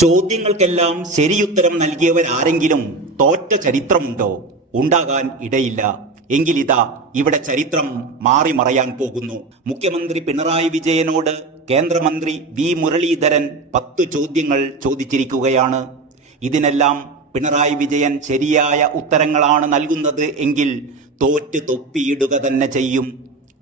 ചോദ്യങ്ങൾക്കെല്ലാം ശരിയുത്തരം നൽകിയവരാരെങ്കിലും തോറ്റ ചരിത്രമുണ്ടോ? ഉണ്ടാകാൻ ഇടയില്ല. എങ്കിലിതാ ഇവിടെ ചരിത്രം മാറിമറയാൻ പോകുന്നു. മുഖ്യമന്ത്രി പിണറായി വിജയനോട് കേന്ദ്രമന്ത്രി വി മുരളീധരൻ 10 ചോദ്യങ്ങൾ ചോദിച്ചിരിക്കുകയാണ്. ഇതിനെല്ലാം പിണറായി വിജയൻ ശരിയായ ഉത്തരങ്ങളാണ് നൽകുന്നത് എങ്കിൽ തോറ്റ് തൊപ്പിയിടുക തന്നെ ചെയ്യും.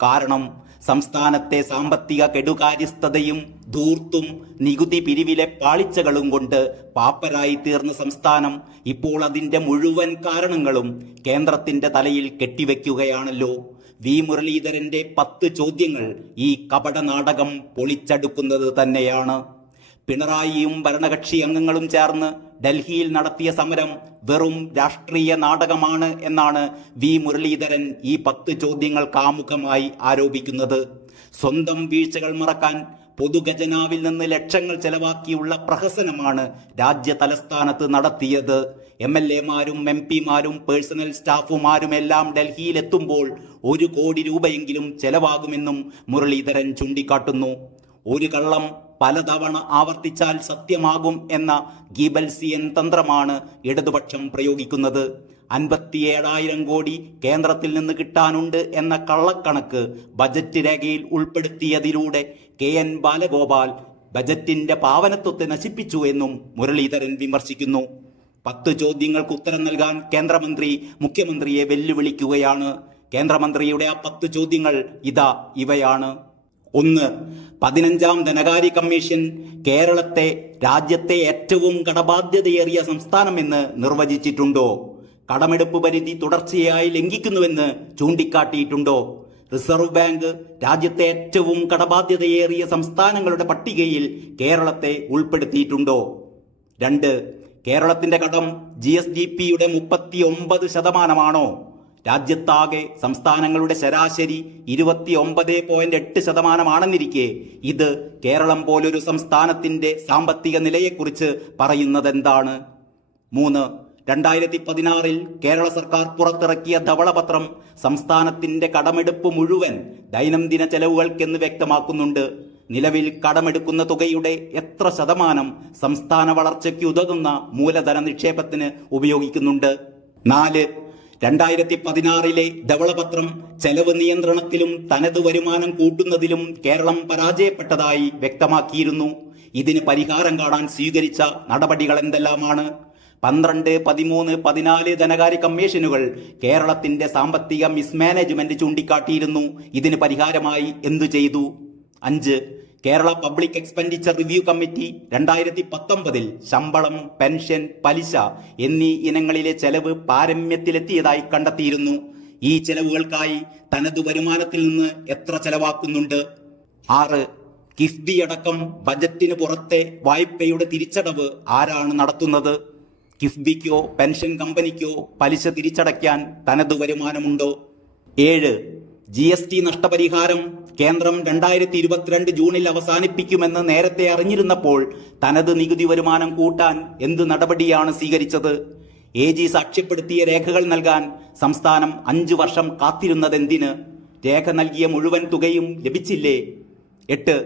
കാരണം സംസ്ഥാനത്തെ സാമ്പത്തിക കെടുകാര്യസ്ഥതയും ധൂർത്തും നികുതി പിരിവിലെ പാളിച്ചകളും കൊണ്ട് പാപ്പരായി തീർന്ന സംസ്ഥാനം ഇപ്പോൾ അതിൻ്റെ മുഴുവൻ കാരണങ്ങളും കേന്ദ്രത്തിന്റെ തലയിൽ കെട്ടിവെക്കുകയാണല്ലോ. വി മുരളീധരന്റെ 10 ചോദ്യങ്ങൾ ഈ കപട നാടകം പൊളിച്ചടുക്കുന്നത് തന്നെയാണ്. പിണറായിയും ഭരണകക്ഷി അംഗങ്ങളും ചേർന്ന് ഡൽഹിയിൽ നടത്തിയ സമരം വെറും രാഷ്ട്രീയ നാടകമാണ് എന്നാണ് വി മുരളീധരൻ ഈ 10 ചോദ്യങ്ങൾക്ക് ആമുഖമായി ആരോപിക്കുന്നത്. സ്വന്തം വീഴ്ചകൾ മറക്കാൻ പൊതുഖജനാവിൽ നിന്ന് ലക്ഷങ്ങൾ ചെലവാക്കിയുള്ള പ്രഹസനമാണ് രാജ്യ തലസ്ഥാനത്ത് നടത്തിയത്. MLA മാരും MP മാരും പേഴ്സണൽ സ്റ്റാഫുമാരുമെല്ലാം ഡൽഹിയിലെത്തുമ്പോൾ 1 കോടി രൂപയെങ്കിലും ചെലവാകുമെന്നും മുരളീധരൻ ചൂണ്ടിക്കാട്ടുന്നു. ഒരു കള്ളം പലതവണ ആവർത്തിച്ചാൽ സത്യമാകും എന്ന ഗീബൽസിയൻ തന്ത്രമാണ് ഇടതുപക്ഷം പ്രയോഗിക്കുന്നത്. 57,000 കോടി കേന്ദ്രത്തിൽ നിന്ന് കിട്ടാനുണ്ട് എന്ന കള്ളക്കണക്ക് ബജറ്റ് രേഖയിൽ ഉൾപ്പെടുത്തിയതിലൂടെ KN ബാലഗോപാൽ ബജറ്റിന്റെ പാവനത്വത്തെ നശിപ്പിച്ചു എന്നും മുരളീധരൻ വിമർശിക്കുന്നു. 10 ചോദ്യങ്ങൾക്ക് ഉത്തരം നൽകാൻ കേന്ദ്രമന്ത്രി മുഖ്യമന്ത്രിയെ വെല്ലുവിളിക്കുകയാണ്. കേന്ദ്രമന്ത്രിയുടെ ആ 10 ചോദ്യങ്ങൾ ഇവയാണ്. 1. 15ാം ധനകാര്യ കമ്മീഷൻ കേരളത്തെ രാജ്യത്തെ ഏറ്റവും കടബാധ്യതയേറിയ സംസ്ഥാനമെന്ന് നിർവചിച്ചിട്ടുണ്ടോ? കടമെടുപ്പ് പരിധി തുടർച്ചയായി ലംഘിക്കുന്നുവെന്ന് ചൂണ്ടിക്കാട്ടിയിട്ടുണ്ടോ? റിസർവ് ബാങ്ക് രാജ്യത്തെ ഏറ്റവും കടബാധ്യതയേറിയ സംസ്ഥാനങ്ങളുടെ പട്ടികയിൽ കേരളത്തെ ഉൾപ്പെടുത്തിയിട്ടുണ്ടോ? 2. കേരളത്തിന്റെ കടം GSDP-യുടെ 39%. രാജ്യത്താകെ സംസ്ഥാനങ്ങളുടെ ശരാശരി 29.8% ഇത് കേരളം പോലൊരു സംസ്ഥാനത്തിന്റെ സാമ്പത്തിക നിലയെക്കുറിച്ച് പറയുന്നതെന്താണ്? 3. 2016 കേരള സർക്കാർ പുറത്തിറക്കിയ ധവളപത്രം സംസ്ഥാനത്തിന്റെ കടമെടുപ്പ് മുഴുവൻ ദൈനംദിന ചെലവുകൾക്കെന്ന് വ്യക്തമാക്കുന്നുണ്ട്. നിലവിൽ കടമെടുക്കുന്ന തുകയുടെ എത്ര ശതമാനം സംസ്ഥാന വളർച്ചയ്ക്ക് ഉതകുന്ന മൂലധന നിക്ഷേപത്തിന് ഉപയോഗിക്കുന്നുണ്ട്? 4. 2016 ധവളപത്രം ചെലവ് നിയന്ത്രണത്തിലും തനത് വരുമാനം കൂട്ടുന്നതിലും കേരളം പരാജയപ്പെട്ടതായി വ്യക്തമാക്കിയിരുന്നു. ഇതിന് പരിഹാരം കാണാൻ സ്വീകരിച്ച നടപടികൾ എന്തെല്ലാമാണ്? 12, 13, 14 ധനകാര്യ കമ്മീഷനുകൾ കേരളത്തിന്റെ സാമ്പത്തിക മിസ്മാനേജ്മെന്റ് ചൂണ്ടിക്കാട്ടിയിരുന്നു. ഇതിന് പരിഹാരമായി എന്തു ചെയ്തു? 5. Kerala public expenditure review committee 2019 ശമ്പളം, പെൻഷൻ, പലിശ എന്നീ ഇനങ്ങളിലെ ചെലവ് പാരമ്യത്തിലെത്തിയതായി കണ്ടെത്തിയിരുന്നു. ഈ ചെലവുകൾക്കായി തനതു വരുമാനത്തിൽ നിന്ന് എത്ര ചെലവാക്കുന്നുണ്ട്? 6. കിഫ്ബി അടക്കം ബജറ്റിന് പുറത്തെ വായ്പയുടെ തിരിച്ചടവ് ആരാണ് നടത്തുന്നത്? കിഫ്ബിക്കോ പെൻഷൻ കമ്പനിക്കോ പലിശ തിരിച്ചടയ്ക്കാൻ തനതു വരുമാനമുണ്ടോ? 7. GST നഷ്ടപരിഹാരം കേന്ദ്രം 2022 ജൂണിൽ അവസാനിപ്പിക്കുമെന്ന് നേരത്തെ അറിഞ്ഞിരുന്നപ്പോൾ തനത് നികുതി വരുമാനം കൂട്ടാൻ എന്ത് നടപടിയാണ് സ്വീകരിച്ചത്? AG സാക്ഷ്യപ്പെടുത്തിയ രേഖകൾ നൽകാൻ സംസ്ഥാനം 5 വർഷം കാത്തിരുന്നതെന്തിന്? രേഖ നൽകിയ മുഴുവൻ തുകയും ലഭിച്ചില്ലേ? 8.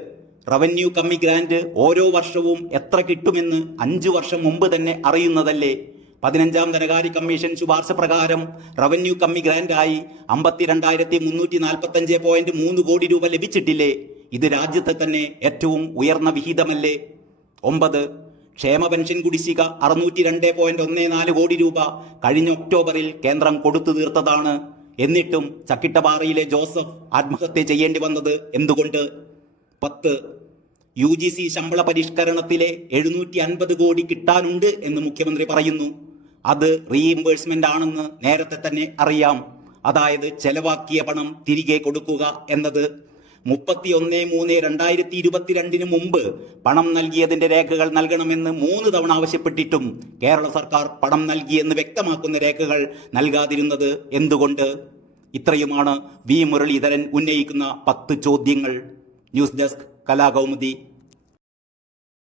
റവന്യൂ കമ്മി ഗ്രാന്റ് ഓരോ വർഷവും എത്ര കിട്ടുമെന്ന് 5 വർഷം മുമ്പ് തന്നെ അറിയുന്നതല്ലേ? 15ാം ധനകാര്യ കമ്മീഷൻ ശുപാർശ പ്രകാരം റവന്യൂ കമ്മി ഗ്രാന്റായി 52,345.3 കോടി രൂപ ലഭിച്ചിട്ടില്ലേ? ഇത് രാജ്യത്തെ തന്നെ ഏറ്റവും ഉയർന്ന വിഹിതമല്ലേ? 9. ക്ഷേമ പെൻഷൻ കുടിശ്ശിക 602.14 കോടി രൂപ കഴിഞ്ഞ ഒക്ടോബറിൽ കേന്ദ്രം കൊടുത്തു തീർത്തതാണ്. എന്നിട്ടും ചക്കിട്ടപാറയിലെ ജോസഫ് ആത്മഹത്യ ചെയ്യേണ്ടി വന്നത് എന്തുകൊണ്ട്? 10. UGC ശമ്പള പരിഷ്കരണത്തിലെ 750 കോടി കിട്ടാനുണ്ട് എന്ന് മുഖ്യമന്ത്രി പറയുന്നു. അത് റീഇംബേഴ്സ്മെന്റ് ആണെന്ന് നേരത്തെ തന്നെ അറിയാം. അതായത് ചെലവാക്കിയ പണം തിരികെ കൊടുക്കുക എന്നത്. 31/3/2022 മുമ്പ് പണം നൽകിയതിന്റെ രേഖകൾ നൽകണമെന്ന് 3 തവണ ആവശ്യപ്പെട്ടിട്ടും കേരള സർക്കാർ പണം നൽകിയെന്ന് വ്യക്തമാക്കുന്ന രേഖകൾ നൽകാതിരുന്നത് എന്തുകൊണ്ട്? ഇത്രയുമാണ് വി മുരളീധരൻ ഉന്നയിക്കുന്ന 10 ചോദ്യങ്ങൾ. News desk Kalakaumudi.